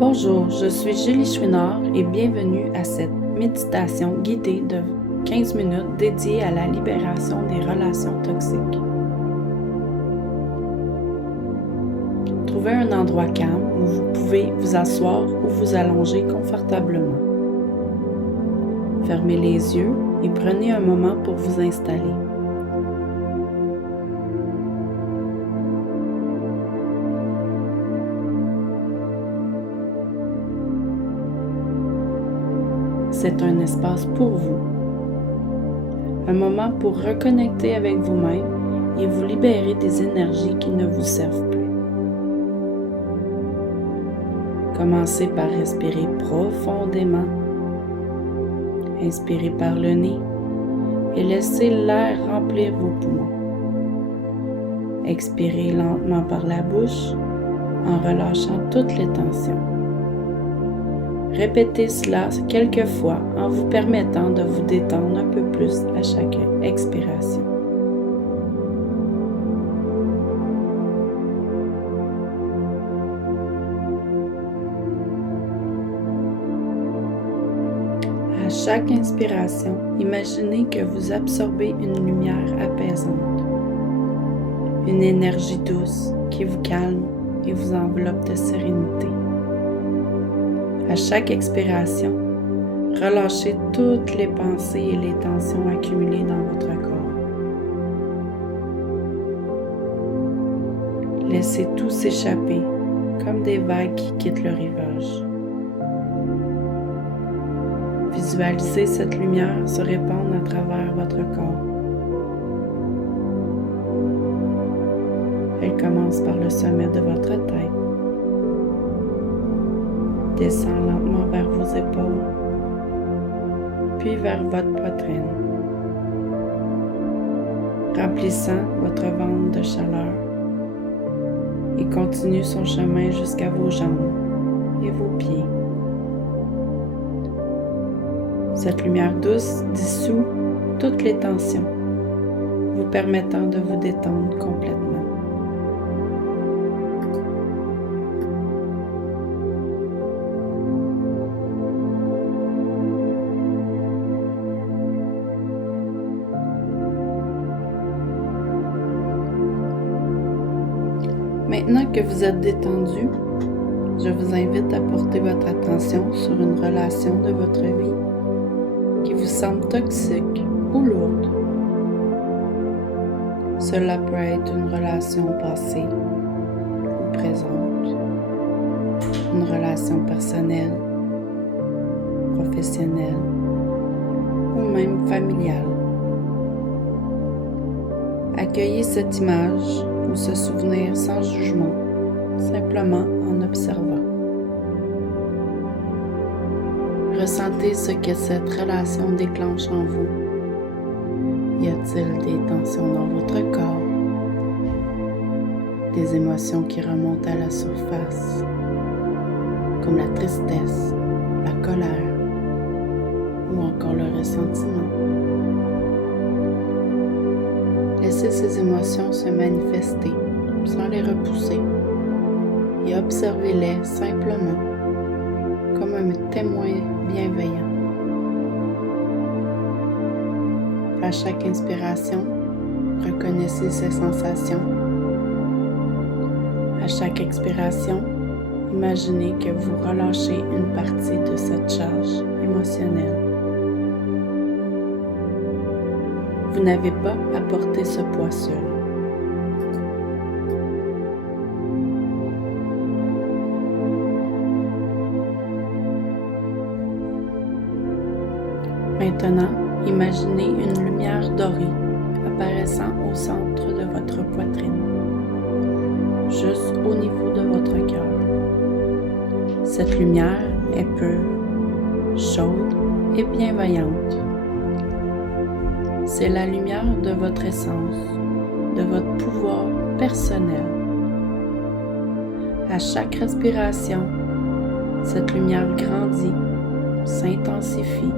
Bonjour, je suis Julie Chouinard et bienvenue à cette méditation guidée de 15 minutes dédiée à la libération des relations toxiques. Trouvez un endroit calme où vous pouvez vous asseoir ou vous allonger confortablement. Fermez les yeux et prenez un moment pour vous installer. C'est un espace pour vous. Un moment pour reconnecter avec vous-même et vous libérer des énergies qui ne vous servent plus. Commencez par respirer profondément. Inspirez par le nez et laissez l'air remplir vos poumons. Expirez lentement par la bouche en relâchant toutes les tensions. Répétez cela quelques fois en vous permettant de vous détendre un peu plus à chaque expiration. À chaque inspiration, imaginez que vous absorbez une lumière apaisante, une énergie douce qui vous calme et vous enveloppe de sérénité. À chaque expiration, relâchez toutes les pensées et les tensions accumulées dans votre corps. Laissez tout s'échapper comme des vagues qui quittent le rivage. Visualisez cette lumière se répandre à travers votre corps. Elle commence par le sommet de votre tête, descend lentement vers vos épaules, puis vers votre poitrine, remplissant votre ventre de chaleur et continue son chemin jusqu'à vos jambes et vos pieds. Cette lumière douce dissout toutes les tensions, vous permettant de vous détendre complètement. Maintenant que vous êtes détendu, je vous invite à porter votre attention sur une relation de votre vie qui vous semble toxique ou lourde. Cela peut être une relation passée ou présente, une relation personnelle, professionnelle ou même familiale. Accueillez cette image ou ce souvenir sans jugement, simplement en observant. Ressentez ce que cette relation déclenche en vous. Y a-t-il des tensions dans votre corps? Des émotions qui remontent à la surface, comme la tristesse, la colère ou encore le ressentiment? Laissez ces émotions se manifester sans les repousser et observez-les simplement comme un témoin bienveillant. À chaque inspiration, reconnaissez ces sensations. À chaque expiration, imaginez que vous relâchez une partie de cette charge émotionnelle. Vous n'avez pas à porter ce poids seul. Maintenant, imaginez une lumière dorée apparaissant au centre de votre poitrine, juste au niveau de votre cœur. Cette lumière est pure, chaude et bienveillante. C'est la lumière de votre essence, de votre pouvoir personnel. À chaque respiration, cette lumière grandit, s'intensifie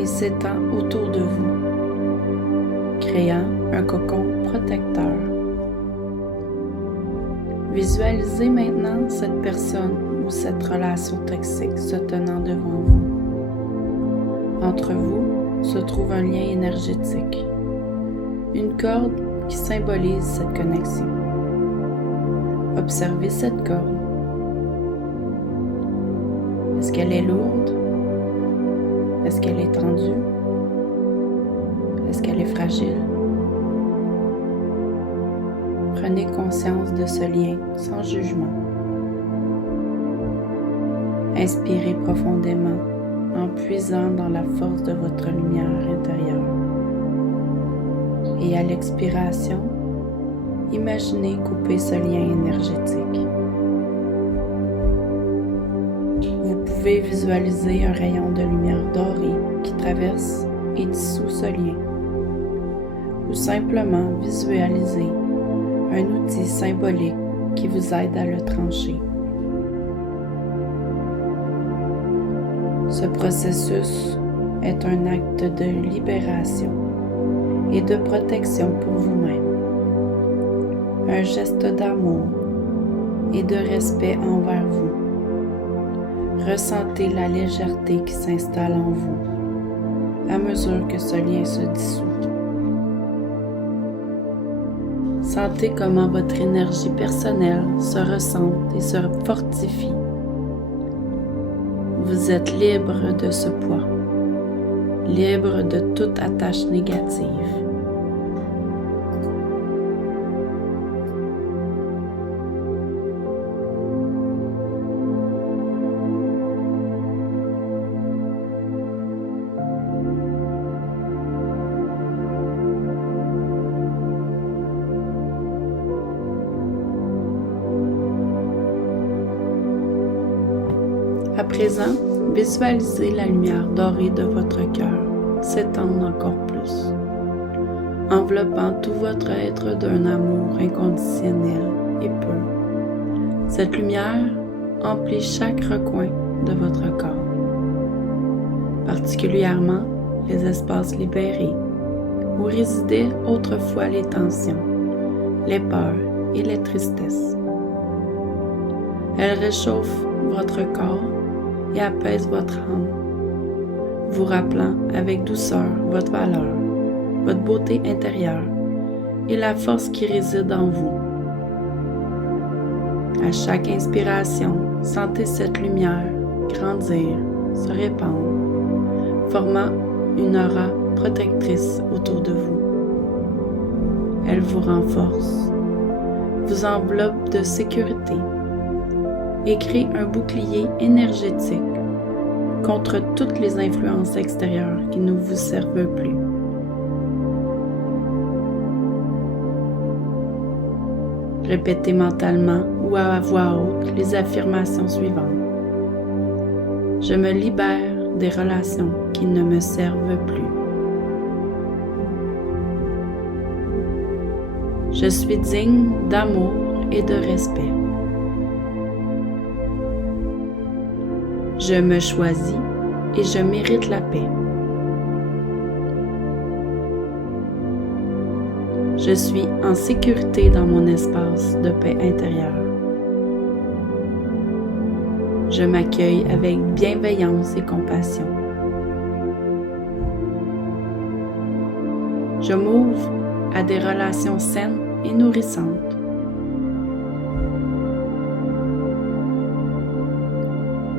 et s'étend autour de vous, créant un cocon protecteur. Visualisez maintenant cette personne ou cette relation toxique se tenant devant vous. Entre vous se trouve un lien énergétique, une corde qui symbolise cette connexion. Observez cette corde. Est-ce qu'elle est lourde? Est-ce qu'elle est tendue? Est-ce qu'elle est fragile? Prenez conscience de ce lien sans jugement. Inspirez profondément en puisant dans la force de votre lumière intérieure. Et à l'expiration, imaginez couper ce lien énergétique. Vous pouvez visualiser un rayon de lumière dorée qui traverse et dissout ce lien, ou simplement visualiser un outil symbolique qui vous aide à le trancher. Ce processus est un acte de libération et de protection pour vous-même, un geste d'amour et de respect envers vous. Ressentez la légèreté qui s'installe en vous à mesure que ce lien se dissout. Sentez comment votre énergie personnelle se ressente et se fortifie. Vous êtes libre de ce poids, libre de toute attache négative. À présent, visualisez la lumière dorée de votre cœur s'étendre encore plus, enveloppant tout votre être d'un amour inconditionnel et pur. Cette lumière emplit chaque recoin de votre corps, particulièrement les espaces libérés où résidaient autrefois les tensions, les peurs et les tristesses. Elle réchauffe votre corps et apaise votre âme, vous rappelant avec douceur votre valeur, votre beauté intérieure et la force qui réside en vous. À chaque inspiration, sentez cette lumière grandir, se répandre, formant une aura protectrice autour de vous. Elle vous renforce, vous enveloppe de sécurité et crée un bouclier énergétique contre toutes les influences extérieures qui ne vous servent plus. Répétez mentalement ou à voix haute les affirmations suivantes. Je me libère des relations qui ne me servent plus. Je suis digne d'amour et de respect. Je me choisis et je mérite la paix. Je suis en sécurité dans mon espace de paix intérieure. Je m'accueille avec bienveillance et compassion. Je m'ouvre à des relations saines et nourrissantes.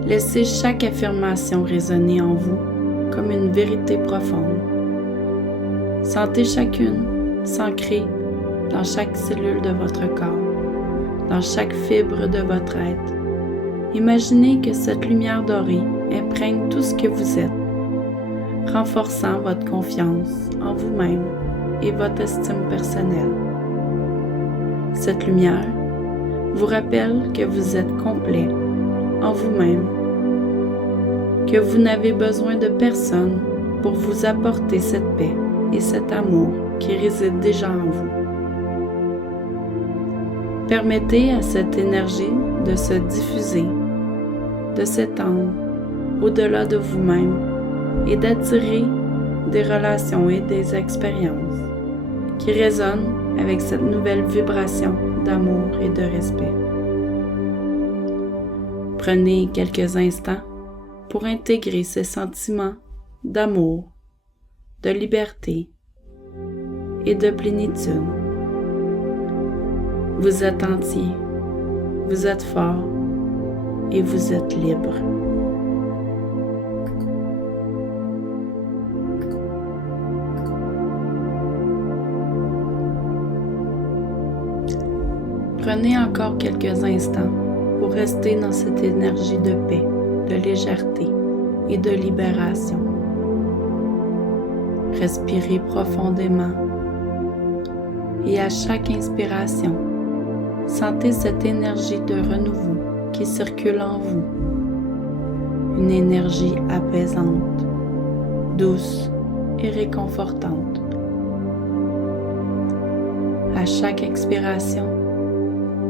Laissez chaque affirmation résonner en vous comme une vérité profonde. Sentez chacune s'ancrer dans chaque cellule de votre corps, dans chaque fibre de votre être. Imaginez que cette lumière dorée imprègne tout ce que vous êtes, renforçant votre confiance en vous-même et votre estime personnelle. Cette lumière vous rappelle que vous êtes complet en vous-même, que vous n'avez besoin de personne pour vous apporter cette paix et cet amour qui réside déjà en vous. Permettez à cette énergie de se diffuser, de s'étendre au-delà de vous-même et d'attirer des relations et des expériences qui résonnent avec cette nouvelle vibration d'amour et de respect. Prenez quelques instants pour intégrer ces sentiments d'amour, de liberté et de plénitude. Vous êtes entier, vous êtes fort et vous êtes libre. Prenez encore quelques instants pour rester dans cette énergie de paix, de légèreté et de libération. Respirez profondément et à chaque inspiration, sentez cette énergie de renouveau qui circule en vous. Une énergie apaisante, douce et réconfortante. À chaque expiration,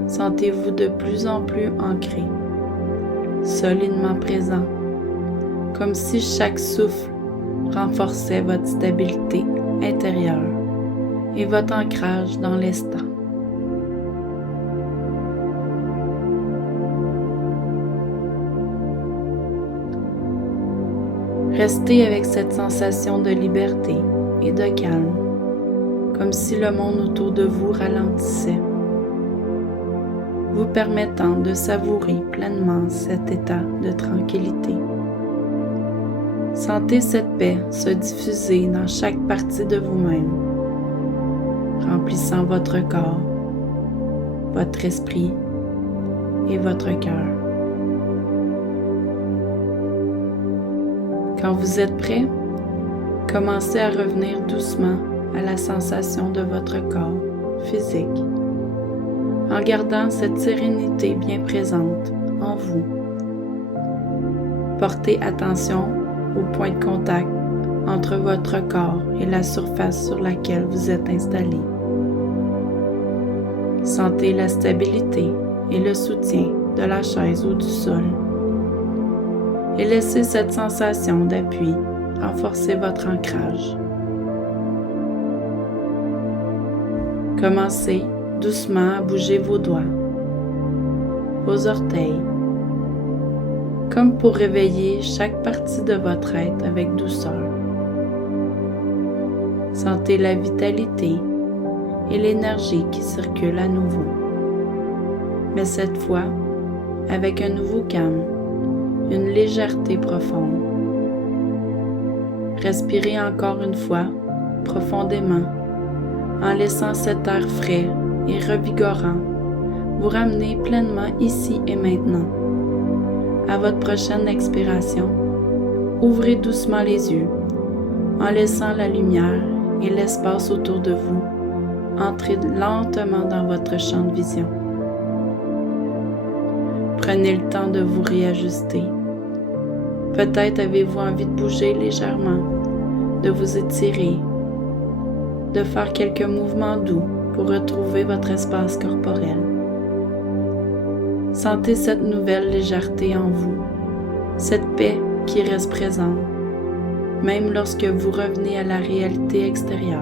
sentez-vous de plus en plus ancré, solidement présent, comme si chaque souffle renforçait votre stabilité intérieure et votre ancrage dans l'instant. Restez avec cette sensation de liberté et de calme, comme si le monde autour de vous ralentissait, vous permettant de savourer pleinement cet état de tranquillité. Sentez cette paix se diffuser dans chaque partie de vous-même, remplissant votre corps, votre esprit et votre cœur. Quand vous êtes prêt, commencez à revenir doucement à la sensation de votre corps physique, en gardant cette sérénité bien présente en vous. Portez attention au point de contact entre votre corps et la surface sur laquelle vous êtes installé. Sentez la stabilité et le soutien de la chaise ou du sol. Et laissez cette sensation d'appui renforcer votre ancrage. Commencez doucement à bouger vos doigts, vos orteils, comme pour réveiller chaque partie de votre être avec douceur. Sentez la vitalité et l'énergie qui circule à nouveau, mais cette fois avec un nouveau calme, une légèreté profonde. Respirez encore une fois profondément en laissant cet air frais et revigorant vous ramener pleinement ici et maintenant. À votre prochaine expiration, ouvrez doucement les yeux en laissant la lumière et l'espace autour de vous entrer lentement dans votre champ de vision. Prenez le temps de vous réajuster. Peut-être avez-vous envie de bouger légèrement, de vous étirer, de faire quelques mouvements doux pour retrouver votre espace corporel. Sentez cette nouvelle légèreté en vous, cette paix qui reste présente, même lorsque vous revenez à la réalité extérieure.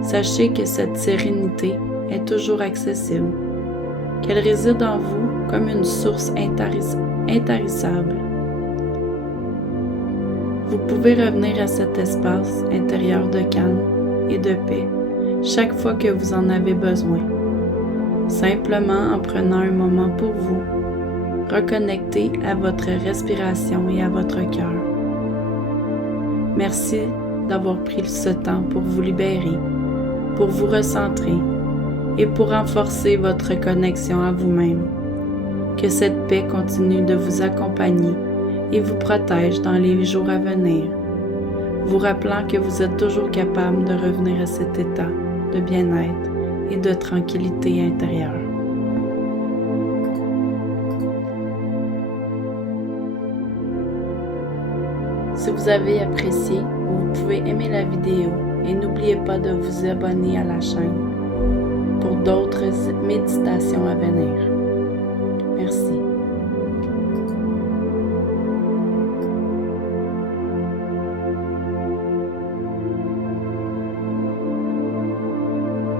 Sachez que cette sérénité est toujours accessible, qu'elle réside en vous comme une source intarissable. Vous pouvez revenir à cet espace intérieur de calme et de paix chaque fois que vous en avez besoin, simplement en prenant un moment pour vous, reconnecter à votre respiration et à votre cœur. Merci d'avoir pris ce temps pour vous libérer, pour vous recentrer et pour renforcer votre connexion à vous-même. Que cette paix continue de vous accompagner et vous protège dans les jours à venir, vous rappelant que vous êtes toujours capable de revenir à cet état de bien-être et de tranquillité intérieure. Si vous avez apprécié, vous pouvez aimer la vidéo et n'oubliez pas de vous abonner à la chaîne pour d'autres méditations à venir. Merci.